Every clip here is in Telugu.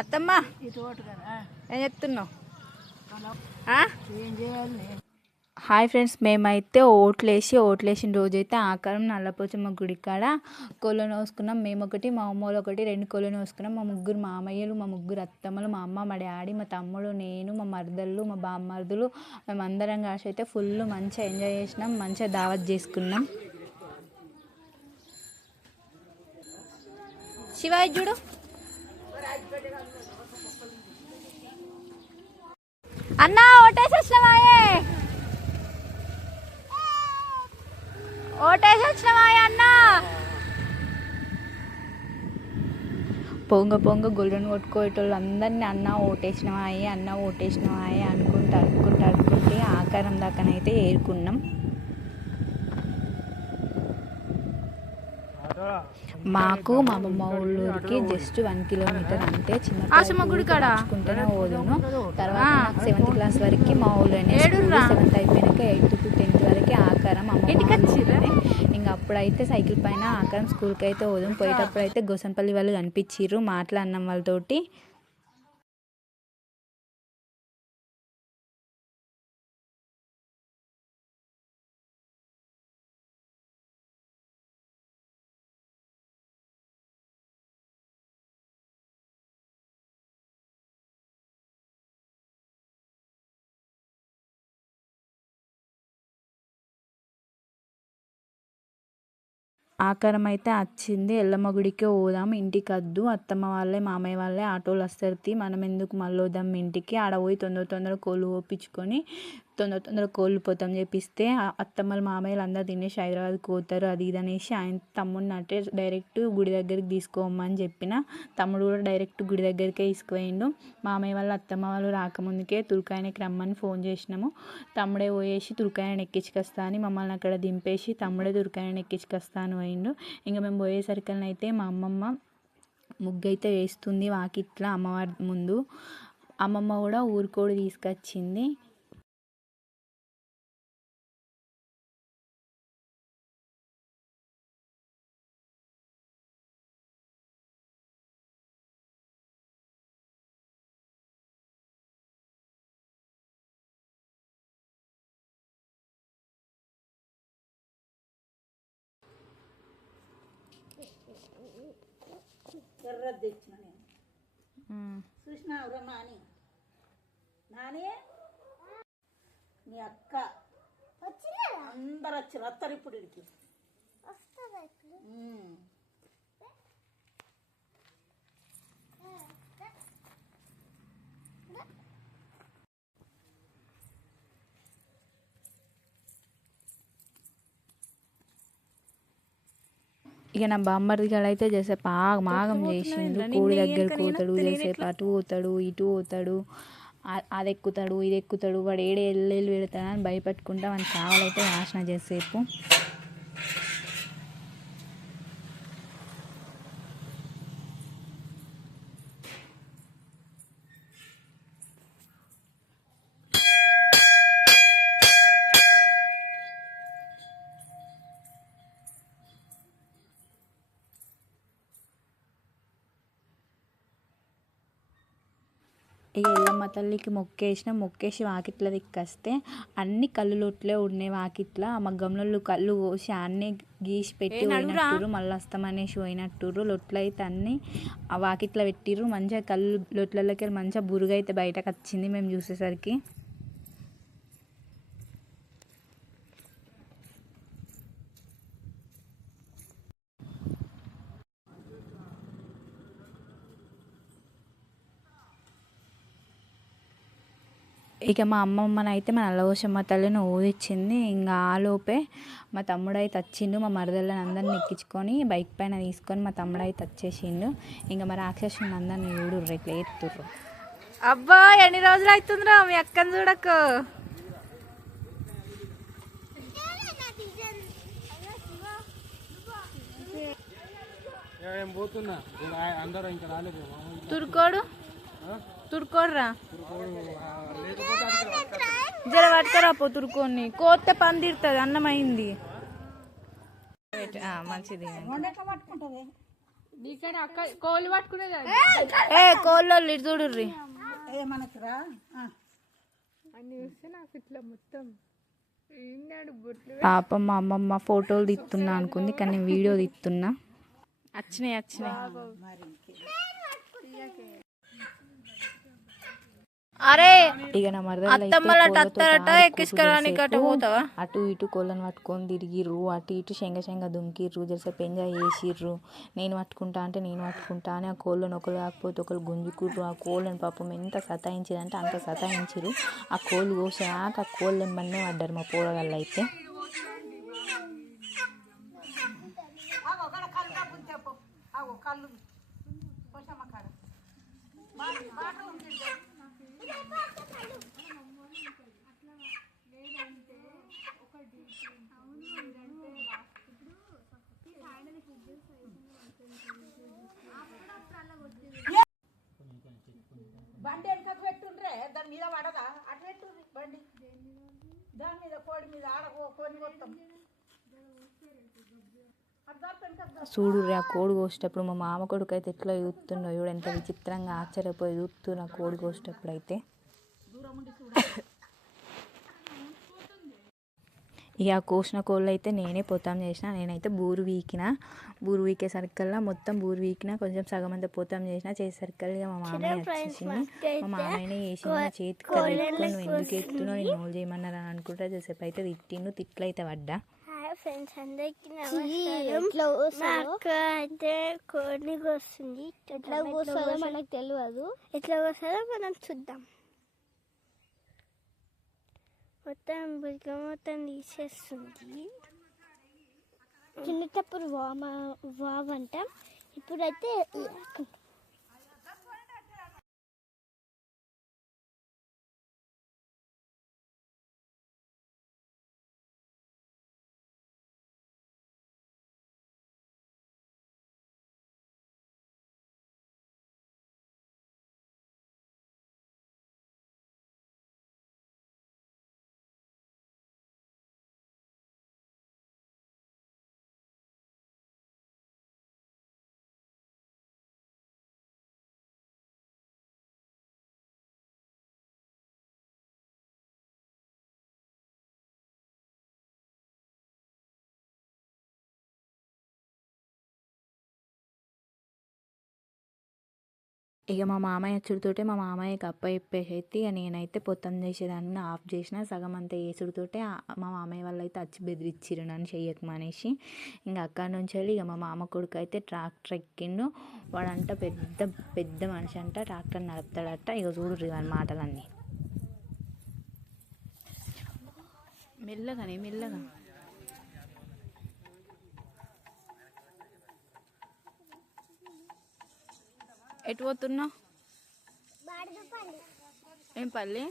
అత్తమ్మ ఏం చెప్తున్నావు? హాయ్ ఫ్రెండ్స్, మేమైతే ఓట్లేసిన రోజైతే ఆకారం నల్లపోచమ్మ గుడి కాడ కోళ్ళను కోసుకున్నాం. మేము ఒకటి, మా అమ్మోళ్ళు ఒకటి, 2 కోళ్ళను కోసుకున్నాం. మా ముగ్గురు మామయ్యలు, మా ముగ్గురు అత్తమ్మలు, మా అమ్మ, మా డాడీ, మా తమ్ముడు, నేను, మా మరదళ్ళు, మా బామ్మర్దులు, మేమందరం కలిసి అయితే ఫుల్ మంచిగా ఎంజాయ్ చేసినాం. మంచిగా దావత్ చేసుకున్నాం. శివాయి చూడు, అన్నా ఓటేసి వచ్చినవాయే, ఓటేసి వచ్చినవాయే అన్నా. పొంగ గొల్లును కొట్టుకోయేటోళ్ళు అందరినీ అన్న ఓటేసినవాయే, అన్న ఓటేసినవాయే అనుకుంటే ఆకారం దాకానైతే ఏరుకున్నాం. మాకు మా అమ్మమ్మ ఊళ్ళూరికి జస్ట్ 1 కిలోమీటర్ అంతే. చిన్న గుడికుంటేనే పోదును. తర్వాత 7th క్లాస్ వరకు మా ఊళ్ళోనే, 7th అయిపోయినాక 8th to 10th వరకు ఆకారం అమ్మ. ఇంకా అప్పుడైతే సైకిల్ పైన ఆకారం స్కూల్కి అయితే పోదాం. పోయేటప్పుడు అయితే గోసంపల్లి వాళ్ళు కనిపించిర్రు, మాట్లాడినాం వాళ్ళతోటి. ఆకారం అయితే వచ్చింది. ఎల్లమ్మ గుడికి పోదాం, ఇంటికి వద్దు, అత్తమ్మ వాళ్ళే మామయ్య వాళ్ళే ఆటోలు వస్తారు, మనం ఎందుకు మళ్ళీ వద్దాం ఇంటికి, ఆడ పోయి తొందర కోళ్ళు కోపించుకొని తొందర కోళ్ళు పోతాం చెప్పిస్తే అత్తమ్మలు మామయ్యలు అందరు తినేసి హైదరాబాద్కి పోతారు, అది ఇది అనేసి ఆయన తమ్ముడిని అంటే డైరెక్ట్ గుడి దగ్గరికి తీసుకోమని చెప్పిన. తమ్ముడు కూడా డైరెక్ట్ గుడి దగ్గరికే తీసుకుపోయిండు. మామయ్య వాళ్ళు అత్తమ్మ వాళ్ళు రాకముందుకే తుర్కాయనకి రమ్మని ఫోన్ చేసినాము. తమ్ముడే పోయేసి తుర్కాయని ఎక్కించుకొస్తా అని మమ్మల్ని అక్కడ దింపేసి తమ్ముడే తుర్కాయని ఎక్కించుకొస్తాను పోయిండు. ఇంకా మేము పోయేసరికల్ని అయితే మా అమ్మమ్మ ముగ్గు అయితే వేస్తుంది వాకిట్లా అమ్మవారి ముందు. అమ్మమ్మ కూడా ఊరుకోడి తీసుకొచ్చింది. ఎర్రది తెచ్చిన నేను చూసినావురా నాని మీ అక్క అందరు వచ్చారు, వస్తారు ఇప్పుడు ఇడికి. ఇక నా బామ్మర్ది గారు అయితే చేసేపు మాగం చేసిండు. కోడి దగ్గరకు పోతాడు, చేసేపు అటు పోతాడు, ఇటు పోతాడు, అది ఎక్కుతాడు, ఇది ఎక్కుతాడు, వాడు ఏడే ఎల్లు పెడతాడని భయపెట్టుకుంటా వాడిని కావాలైతే నాశనం చేసేపు. ఇక ఎల్లమ్మ తల్లికి మొక్కేసి వాకిట్ల దిక్కొస్తే అన్ని కళ్ళు లొట్లే ఉన్నాయి. వాకిట్ల మగ్గంలో కళ్ళు కోసి అన్నీ గీసి పెట్టి పోయినట్టురు, మళ్ళీ వస్తామనేసి పోయినట్టురు. లొట్లు అయితే అన్నీ ఆ వాకిట్ల పెట్టిర్రు. మంచిగా కళ్ళు లొట్లలోకి మంచిగా బురుగు అయితే బయటకు వచ్చింది మేము చూసేసరికి. ఇక మా అమ్మమ్మనైతే మా నల్లపోచమ్మ తల్లిని ఊదిచ్చింది. ఇంకా ఆలోపే మా తమ్ముడు అయితే వచ్చిండు. మా మరదళ్ళని అందరిని ఎక్కించుకొని బైక్ పైన తీసుకొని మా తమ్ముడు అయితే వచ్చేసిండు. ఇంకా మా రాక్షసుని అందరిని చూడుర్రు ఇట్లా ఎత్తుర్రు. అబ్బా ఎన్ని రోజులు అవుతుందిరా మీ అక్కని చూడకు. తురుకోడురా జర పట్టుకరా పో తురుకోని, కోస్తే పని తీరుతుంది, అన్నం అయింది మంచిది. ఏ కోళ్ళు ఇటు చూడుర్రి. ఏమనకురా పాపం మా అమ్మమ్మ ఫోటోలు తీస్తున్నా అనుకుంది, కానీ నేను వీడియో తీస్తున్నా. వచ్చినాయి. మరి ఇంకే అరే ఇక నా మరదలు ఎక్కించుకోవడానికి పోతావా? అటు ఇటు కోళ్ళని పట్టుకొని తిరిగిర్రు, అటు ఇటు శంగ దుంకిర్రు, జరసేపు ఎంజాయ్ చేసిర్రు. నేను పట్టుకుంటా అని ఆ కోళ్ళని ఒకరు కాకపోతే ఒకరు గుంజుకుర్రు. ఆ కోళ్ళని పాపం ఎంత సతాయించిరంటే అంత సతాయించిర్రు. ఆ కోళ్ళు కోసాక ఆ కోళ్ళు ఎంబన్నే పడ్డారు మా పోరగాళ్ళు అయితే. కళ్ళు పోషమ్మ కాడ బండి వెనక పెట్టుండ్రే, దాని మీద పడదా? అటు పెట్టుండ్రి బండి, దాని మీద కోడి మీద ఆడ కొని కొత్తాం. చూడు ఆ కోడి కోసేటప్పుడు మా మామ కొడుకు అయితే ఎట్లా చూస్తుండో చూడు, ఎంత విచిత్రంగా ఆశ్చర్యపోయి చూస్తున్నా కోడి కోసేటప్పుడు అయితే. ఇక ఆ కోసిన కోళ్ళు అయితే నేనే పోతాం చేసిన. నేనైతే బూరు వీకేసరికల్లా మొత్తం బూరు వీకినా, కొంచెం సగం అంతా పోతాం చేసేసరికల్లా మా మామయ్య వచ్చేసింది. మా మామయ్యనే వేసింది, నా చేతికి కదెట్టుకొని నువ్వు ఎందుకు ఎత్తున్నావు, నేను నోలు చేయమన్నారు అని అనుకుంటా. చేసేపు అయితే తిట్లు అయితే పడ్డా. ఫ్రెండ్స్ అందరికి అయితే కోడిని కోస్తుంది. ఎట్లా కోస్తుందో మనకు తెలియదు, ఎట్లా కోస్తుందో మనం చూద్దాం. మొత్తం తీసేస్తుంది. చిన్నటప్పుడు వావంటాం, ఇప్పుడైతే ఇక మా మామయ్య వచ్చుడుతోటే మా మామయ్యకి అప్ప చెప్పేసి ఇక నేనైతే పొత్తం చేసేదాన్ని ఆఫ్ చేసిన. సగం అంతా వేసుడుతోటే మా మామయ్య వాళ్ళు అయితే వచ్చి బెదిరించిరు నన్ను చెయ్యకమనేసి. ఇంకా అక్కడి నుంచి వెళ్ళి ఇక మా మామ కొడుకు అయితే ట్రాక్టర్ ఎక్కిండు. వాడంట పెద్ద మనిషి అంట, ట్రాక్టర్ నడుపుతాడట. ఇక చూడు వాడి మాటలన్నీ. మెల్లగా ఎటు పోతున్నావు? ఏం పల్లి?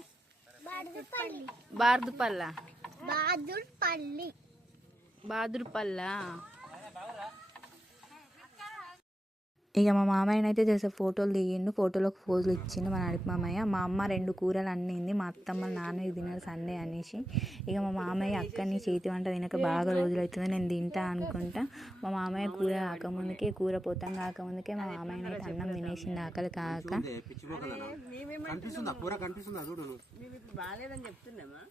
బాదుర్పల్లా. ఇక మా మామయ్యనైతే చేసే ఫోటోలు దిగిండు, ఫోటోలకు ఫోజులు ఇచ్చిండు మా నడిపి మామయ్య. మా అమ్మ 2 కూరలు అన్నింది, మా అత్తమ్మ నాన్ వెజ్ తినరు సండే అనేసి. ఇక మా మామయ్య అక్కడిని చేతి వంట తినక బాగా రోజులు అవుతుంది, నేను తింటా అనుకుంటా. మా మామయ్య కూర పోతాం కాకముందుకే మా మామయ్య అయితే అన్నం తినేసింది ఆకలి కాక. బాగాలేదని చెప్తున్నామా,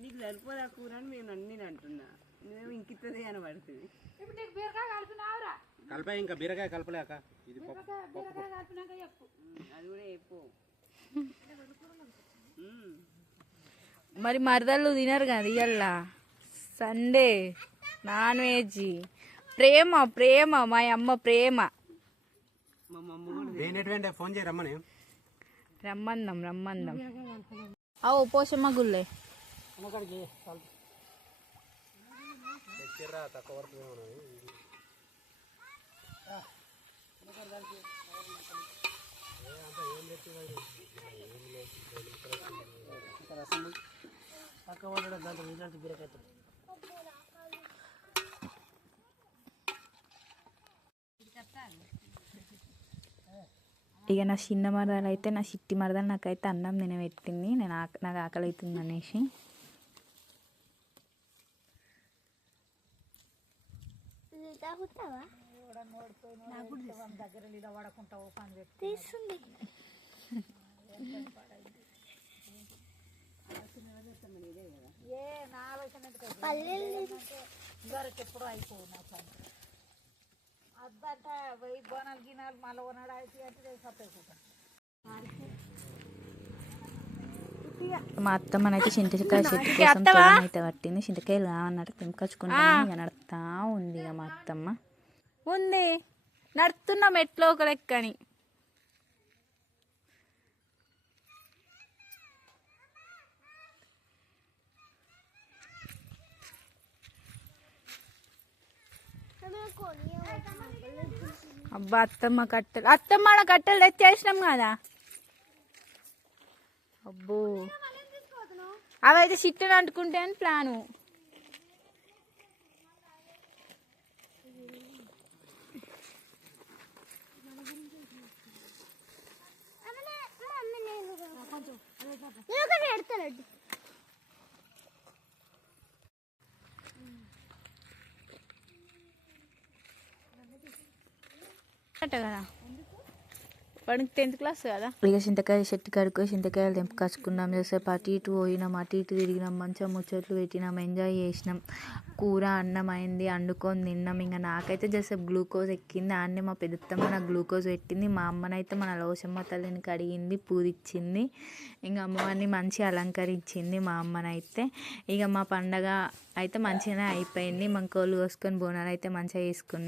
నీకు సరిపోదు ఆ కూర అని మేము అన్ని అంటున్నా, నువ్వు ఇంకిత్తది అని పడుతుంది. కలిపా ఇంకా బీరకాయ కలపలేక ఇది అది కూడా చెప్పు. మరి మరదళ్ళు తినరు కదా ఇవాళ సండే నాన్ వెజ్. ప్రేమ మా అమ్మ ప్రేమ. ఫోన్ చేయి రమ్మని. రమ్మందాం. అవు పోషమ్మ గుళ్ళే ఇక నా చిన్న మరదలు అయితే, నా చిట్టి మరదలు నాకైతే అన్నం తినబెట్టింది. నాకు ఆకలి అవుతుంది అనేసి. దగ్గర ఇలా పడకుంటావు పని పెట్టి తీస్తుంది ఏ నా ఆలోచన పల్లెలు ఇదివరకు ఎప్పుడూ అయిపోవు నా పని అద్దంట వెయ్యి బోనాలు గినాలు మళ్ళీ ఉన్నాడు అయితే అంటే సపరేట్ మా అత్తమ్మనైతే చింతకాయ చెట్టు కోసం తొలం అయితే పట్టింది. చింతకాయలు కావన్నట్టు తెంపుకొచ్చుకుంటాను. ఇక నడుపుతా ఉంది ఇక మా అత్తమ్మ. ఉంది నడుతున్నాం ఎట్లో ఒక లెక్కని. అబ్బా అత్తమ్మ కట్టెలు, అత్తమ్మ ఆడ కట్టెలు తెచ్చేసినాం కదా. అబ్బో అవైతే చిట్టని అంటుకుంటే అని ప్లాను. కదా వాడికి 10th క్లాస్ కదా. ఇక చింతకాయ చెట్టు కడుక్కో చింతకాయలు తెంపుకొచ్చుకున్నాం. చేసేపు అటు ఇటు పోయినాం, అటు ఇటు తిరిగినాం, మంచిగా ముచ్చట్లు పెట్టినాం, ఎంజాయ్ చేసినాం. కూర అన్నం అయింది, వండుకొని తిన్నాం. ఇంకా నాకైతే చేసేపు గ్లూకోజ్ ఎక్కింది. ఆడనే మా పెద్దమ్మ నాకు గ్లూకోజ్ పెట్టింది. మా అమ్మనైతే మన లోసమ్మ తల్లిని కడిగింది, పూజించింది. ఇంకా అమ్మవారిని మంచిగా అలంకరించింది మా అమ్మనైతే. ఇక మా పండగ అయితే మంచిగానే అయిపోయింది. మన కోళ్ళు కోసుకొని బోనాలు అయితే మంచిగా చేసుకున్నాం.